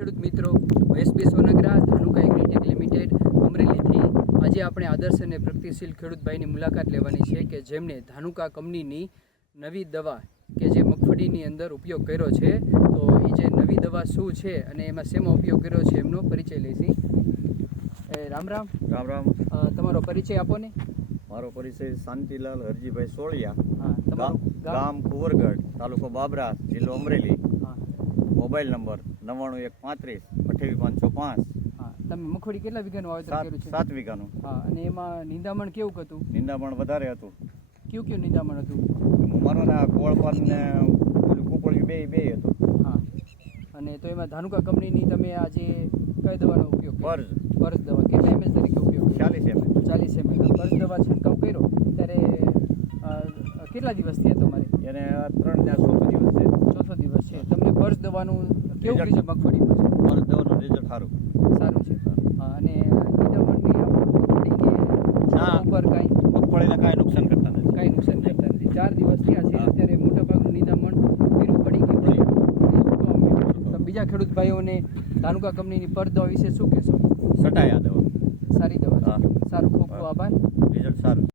ખેડૂત મિત્રો SP Songara Dhanuka Agritech Limited અમરેલીથી આજે આપણે આદર્શ અને પ્રગતિશીલ ખેડૂતભાઈની મુલાકાત લેવાની છે કે જેમણે ધાનુકા કંપનીની નવી દવા કે જે મગફળીની અંદર ઉપયોગ કર્યો છે તો એ જે નવી દવા શું છે અને એમાં શેમાં ઉપયોગ કર્યો છે એમનો પરિચય લઈશી. એ રામ રામ. રામ રામ. તમારો પરિચય આપો ને. મારો પરિચય શાંતિલાલ હરજીભાઈ સોળિયા હા ગામ કુંવરગઢ તાલુકો બાબરા જિલ્લો અમરેલી. હા મોબાઈલ નંબર નવ્વાણું એક પાંત્રીસ અઠ્યાવીસ પાંચસો પાંચ. હા તમે મગફળી કેટલા વીઘાનું વાવેતર કર્યું છે? સાત વીઘાનું. હા અને એમાં નિંદામણ કેવું હતું? નિંદામણ વધારે હતું. કયું કયું નિંદામણ હતું? મારો ને આ કોળપાન ને પેલું કુકળિયું બે બે હતું. હા અને તો એમાં ધાનુકા કંપનીની તમે આજે કઈ દવાનો ઉપયોગ ફર્જ. ફર્જ દવા. કેટલા એમએલ તરીકે ઉપયોગ ચાલીસ એમ ચાલીસ એમએલ ફર્જ દવા છંટકાવ કર્યો. ત્યારે કેટલા દિવસ થયા તમારે? એને ત્રણ ચાર ચોથો દિવસ ફર્જ દવાનું કેવું Result. છે મગફળીમાં છે દવાનું રિઝલ્ટ સારું. સારું છે. અને. ઉપર કાંઈ? મગફળીને કાંઈ નુકસાન કરતા નથી. કાંઈ નુકસાન કરતા નથી. ચાર દિવસ થયા છે. અત્યારે મોટાભાગનું નિંદામણ પીરું પડી ગયું. તો બીજા ખેડૂત ભાઈઓને ધાનુકા કંપનીની પર દવા વિશે શું કહેશો? સટાયા દવા સારી દવા સારું ખૂબ ખૂબ આભાર. રિઝલ્ટ સારું.